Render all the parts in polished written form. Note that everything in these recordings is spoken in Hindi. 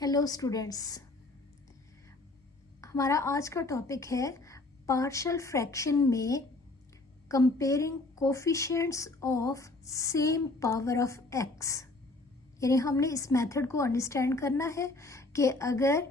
हेलो स्टूडेंट्स, हमारा आज का टॉपिक है पार्शियल फ्रैक्शन में comparing coefficients of same power of x. यानी हमने इस मेथड को अंडरस्टैंड करना है कि अगर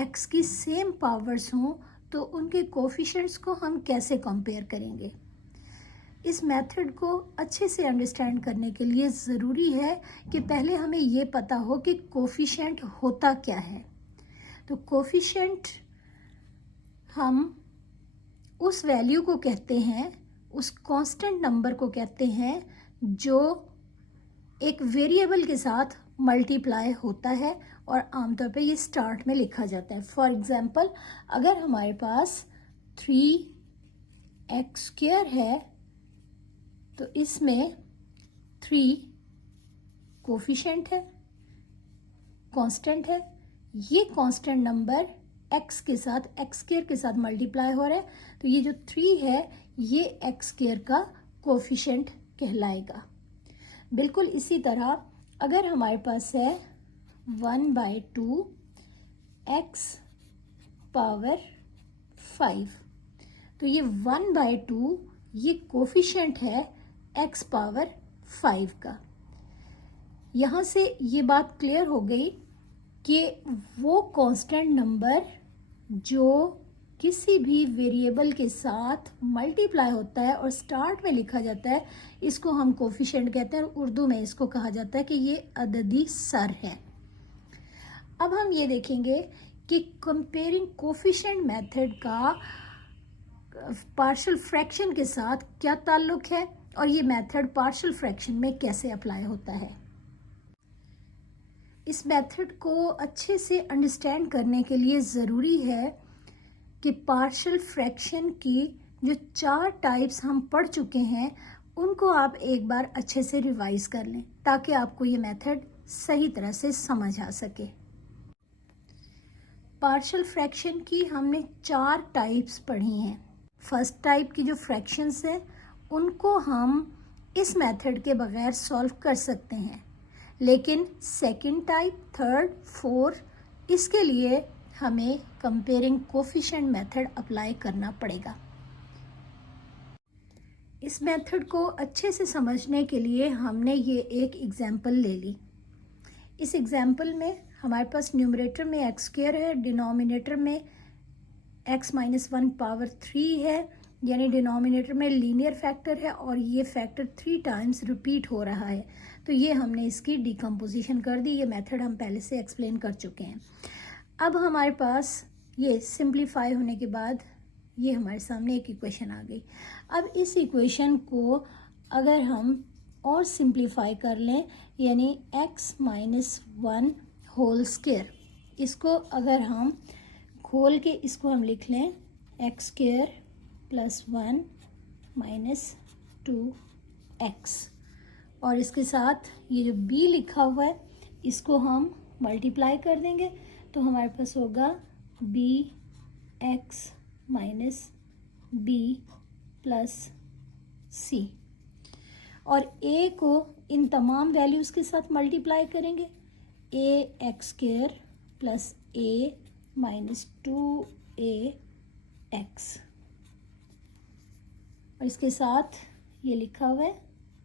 एक्स की सेम पावर्स हों तो उनके कोफिशिएंट्स को हम कैसे कंपेयर करेंगे। इस मेथड को अच्छे से अंडरस्टैंड करने के लिए ज़रूरी है कि पहले हमें ये पता हो कि कोफिशिएंट होता क्या है। तो कोफिशिएंट हम उस वैल्यू को कहते हैं, उस कांस्टेंट नंबर को कहते हैं जो एक वेरिएबल के साथ मल्टीप्लाई होता है और आमतौर पे ये स्टार्ट में लिखा जाता है। फॉर एग्जांपल, अगर हमारे पास 3x² है तो इसमें 3 कोफिशिएंट है, कांस्टेंट है। ये कांस्टेंट नंबर x के साथ x² के साथ मल्टीप्लाई हो रहा है, तो ये जो 3 है ये x² का कोफिशिएंट कहलाएगा। बिल्कुल इसी तरह अगर हमारे पास है 1/2 x पावर 5, तो ये 1/2 ये कोफिशिएंट है x पावर 5 का। यहाँ से ये बात क्लियर हो गई कि वो कांस्टेंट नंबर जो किसी भी वेरिएबल के साथ मल्टीप्लाई होता है और स्टार्ट में लिखा जाता है, इसको हम कोफिशिएंट कहते हैं और उर्दू में इसको कहा जाता है कि ये अददी सर है। अब हम ये देखेंगे कि कंपेयरिंग कोफिशिएंट मेथड का पार्शियल फ्रैक्शन के साथ क्या ताल्लुक है और ये मेथड पार्शियल फ्रैक्शन में कैसे अप्लाई होता है। इस मेथड को अच्छे से अंडरस्टैंड करने के लिए ज़रूरी है कि पार्शियल फ्रैक्शन की जो 4 टाइप्स हम पढ़ चुके हैं उनको आप एक बार अच्छे से रिवाइज कर लें ताकि आपको ये मेथड सही तरह से समझ आ सके। पार्शियल फ्रैक्शन की हमने 4 टाइप्स पढ़ी हैं। फर्स्ट टाइप की जो फ्रैक्शंस हैं उनको हम इस मेथड के बगैर सॉल्व कर सकते हैं, लेकिन सेकंड टाइप, थर्ड, फोर्थ, इसके लिए हमें कंपेयरिंग कोफिशिएंट मेथड अप्लाई करना पड़ेगा। इस मेथड को अच्छे से समझने के लिए हमने ये एक एग्जाम्पल ले ली। इस एग्जाम्पल में हमारे पास न्यूमरेटर में x² है, डिनोमिनेटर में x-1 पावर 3 है, यानी डिनोमिनेटर में लीनियर फैक्टर है और ये फैक्टर 3 टाइम्स रिपीट हो रहा है। तो ये हमने इसकी डिकम्पोजिशन कर दी। ये मेथड हम पहले से एक्सप्लेन कर चुके हैं। अब हमारे पास ये सिंप्लीफाई होने के बाद ये हमारे सामने एक इक्वेशन आ गई। अब इस इक्वेशन को अगर हम और सिंप्लीफाई कर लें, यानी x-1 होल स्क्वायर, इसको अगर हम खोल के इसको हम लिख लें x² + 1 - 2x, और इसके साथ ये जो b लिखा हुआ है इसको हम मल्टीप्लाई कर देंगे तो हमारे पास होगा bx - b + c, और a को इन तमाम वैल्यूज़ के साथ मल्टीप्लाई करेंगे, ax² + a - 2ax, और इसके साथ ये लिखा हुआ है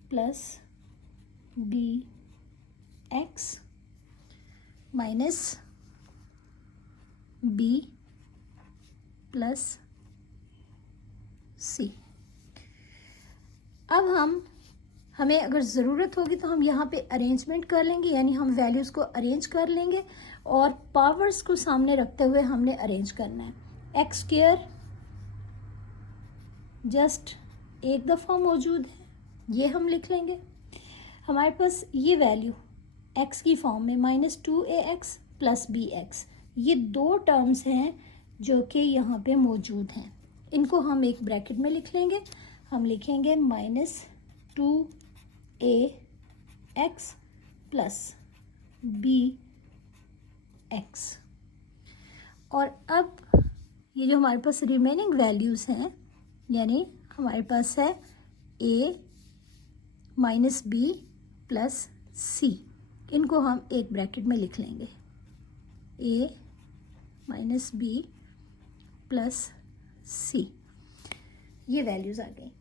प्लस bx - b + c। अब हमें अगर ज़रूरत होगी तो हम यहाँ पे अरेंजमेंट कर लेंगे, यानी हम वैल्यूज़ को अरेंज कर लेंगे और पावर्स को सामने रखते हुए हमने अरेंज करना है। x² जस्ट एक दफ़ा मौजूद है, ये हम लिख लेंगे। हमारे पास ये वैल्यू x की फॉर्म में -2ax + bx, ये 2 टर्म्स हैं जो कि यहाँ पे मौजूद हैं। इनको हम एक ब्रैकेट में लिख लेंगे। हम लिखेंगे -2ax + bx, और अब ये जो हमारे पास रिमेनिंग वैल्यूज़ हैं, यानी हमारे पास है a - b + c, इनको हम एक ब्रैकेट में लिख लेंगे। ए माइनस बी प्लस सी, ये वैल्यूज़ आ गई।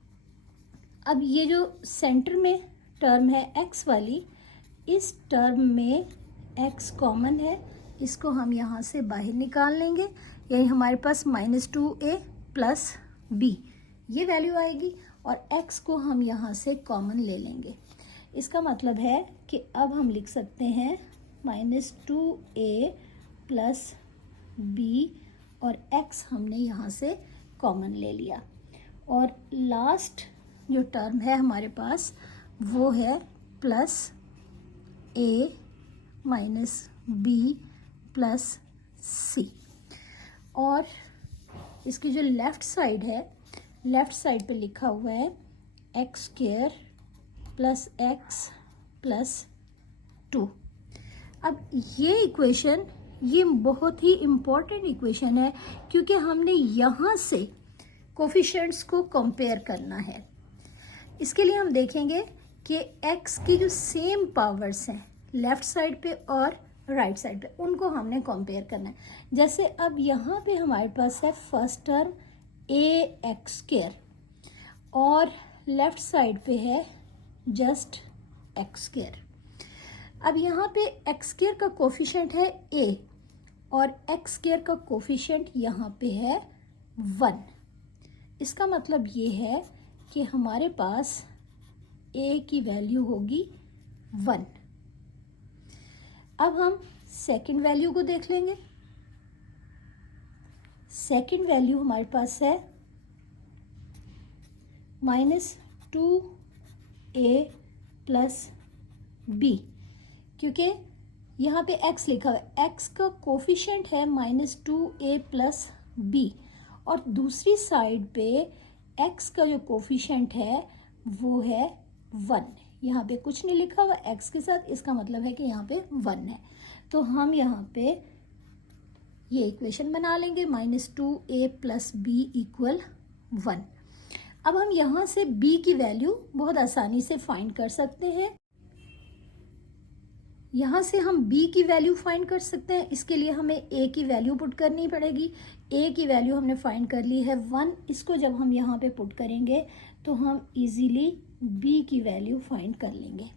अब ये जो सेंटर में टर्म है एक्स वाली, इस टर्म में एक्स कॉमन है, इसको हम यहाँ से बाहर निकाल लेंगे, यानी हमारे पास -2a प्लस बी ये वैल्यू आएगी, और x को हम यहाँ से कॉमन ले लेंगे। इसका मतलब है कि अब हम लिख सकते हैं -2a प्लस बी, और x हमने यहाँ से कॉमन ले लिया, और लास्ट जो टर्म है हमारे पास वो है plus a minus B plus C. और इसकी जो लेफ़्ट साइड है, लेफ़्ट साइड पे लिखा हुआ है X square plus X plus 2। अब ये इक्वेशन, ये बहुत ही इम्पॉर्टेंट इक्वेशन है, क्योंकि हमने यहाँ से कोफिशिएंट्स को कंपेयर करना है। इसके लिए हम देखेंगे कि x की जो सेम पावर्स हैं लेफ़्ट साइड पे और राइट साइड पे, उनको हमने कंपेयर करना है। जैसे अब यहाँ पे हमारे पास है फर्स्ट टर्म ए एक्स स्क्वायर, और लेफ़्ट साइड पे है जस्ट एक्स स्क्वायर। अब यहाँ पे एक्स स्क्वायर का कोफिशिएंट है a, और एक्स स्क्वायर का कोफिशिएंट यहाँ पे है 1। इसका मतलब ये है कि हमारे पास a की वैल्यू होगी 1। अब हम सेकंड वैल्यू को देख लेंगे। सेकंड वैल्यू हमारे पास है -2a प्लस b, क्योंकि यहाँ पे x लिखा हुआ है, x का कोफिशिएंट है -2a प्लस b, और दूसरी साइड पे x का जो कोफिशिएंट है वो है 1। यहाँ पे कुछ नहीं लिखा हुआ x के साथ, इसका मतलब है कि यहाँ पे 1 है। तो हम यहाँ पे ये इक्वेशन बना लेंगे -2a प्लस b इक्वल 1। अब हम यहाँ से b की वैल्यू बहुत आसानी से फाइंड कर सकते हैं। यहाँ से हम b की वैल्यू फाइंड कर सकते हैं। इसके लिए हमें a की वैल्यू पुट करनी पड़ेगी। a की वैल्यू हमने फाइंड कर ली है 1। इसको जब हम यहाँ पे पुट करेंगे तो हम इजीली b की वैल्यू फाइंड कर लेंगे।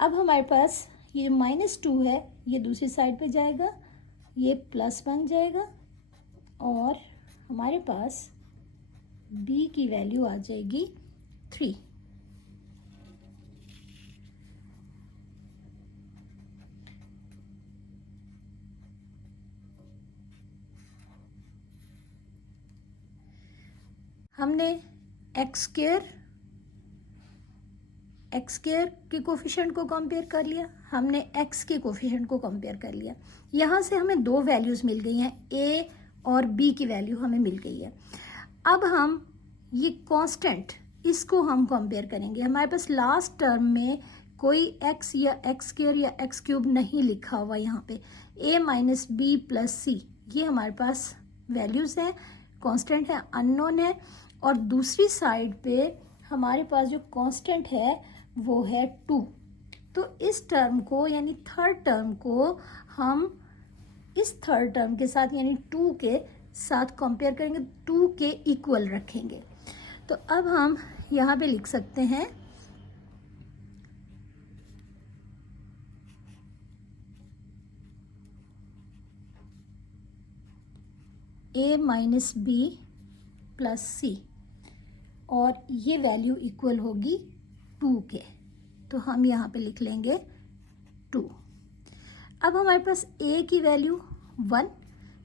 अब हमारे पास ये -2 है, ये दूसरी साइड पे जाएगा, ये प्लस बन जाएगा, और हमारे पास b की वैल्यू आ जाएगी 3। हमने एक्स स्क्वायर के कोफिशिएंट को कंपेयर कर लिया, हमने x के कोफिशिएंट को कंपेयर कर लिया। यहाँ से हमें दो वैल्यूज़ मिल गई हैं, a और b की वैल्यू हमें मिल गई है। अब हम ये कांस्टेंट, इसको हम कंपेयर करेंगे। हमारे पास लास्ट टर्म में कोई x या एक्स स्क्वायर या एक्स क्यूब नहीं लिखा हुआ, यहाँ पे a माइनस बी प्लस सी, ये हमारे पास वैल्यूज़ हैं, कांस्टेंट है, अननोन है। और दूसरी साइड पे हमारे पास जो कांस्टेंट है वो है 2। तो इस टर्म को, यानी थर्ड टर्म को, हम इस थर्ड टर्म के साथ यानी 2 के साथ कंपेयर करेंगे, 2 के इक्वल रखेंगे। तो अब हम यहाँ पे लिख सकते हैं a minus B plus C, और ये वैल्यू इक्वल होगी 2 के। तो हम यहाँ पे लिख लेंगे 2। अब हमारे पास a की वैल्यू 1,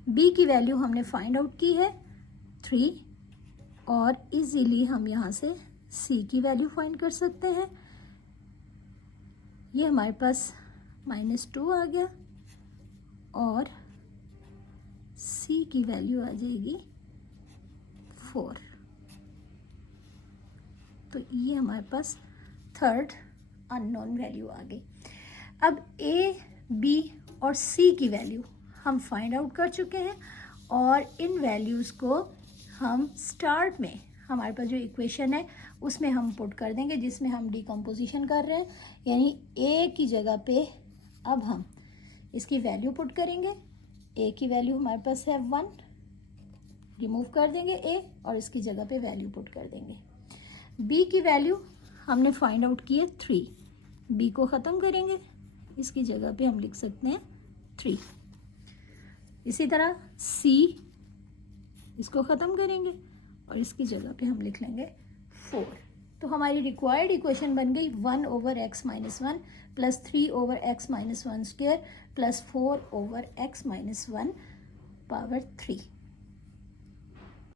b की वैल्यू हमने फाइंड आउट की है 3, और इजीली हम यहाँ से c की वैल्यू फाइंड कर सकते हैं। ये हमारे पास -2 आ गया, और c की वैल्यू आ जाएगी 4। तो ये हमारे पास थर्ड अननोन वैल्यू आ गई। अब a, b और c की वैल्यू हम फाइंड आउट कर चुके हैं, और इन वैल्यूज़ को हम स्टार्ट में, हमारे पास जो इक्वेशन है उसमें हम पुट कर देंगे, जिसमें हम डिकम्पोजिशन कर रहे हैं। यानी a की जगह पे अब हम इसकी वैल्यू पुट करेंगे। ए की वैल्यू हमारे पास है 1, रिमूव कर देंगे ए और इसकी जगह पे वैल्यू पुट कर देंगे। बी की वैल्यू हमने फाइंड आउट की है 3, बी को ख़त्म करेंगे, इसकी जगह पे हम लिख सकते हैं 3। इसी तरह सी, इसको ख़त्म करेंगे और इसकी जगह पे हम लिख लेंगे 4। तो हमारी रिक्वायर्ड इक्वेशन बन गई 1/x-1 plus 3/x-1 square plus 4/x-1 power 3।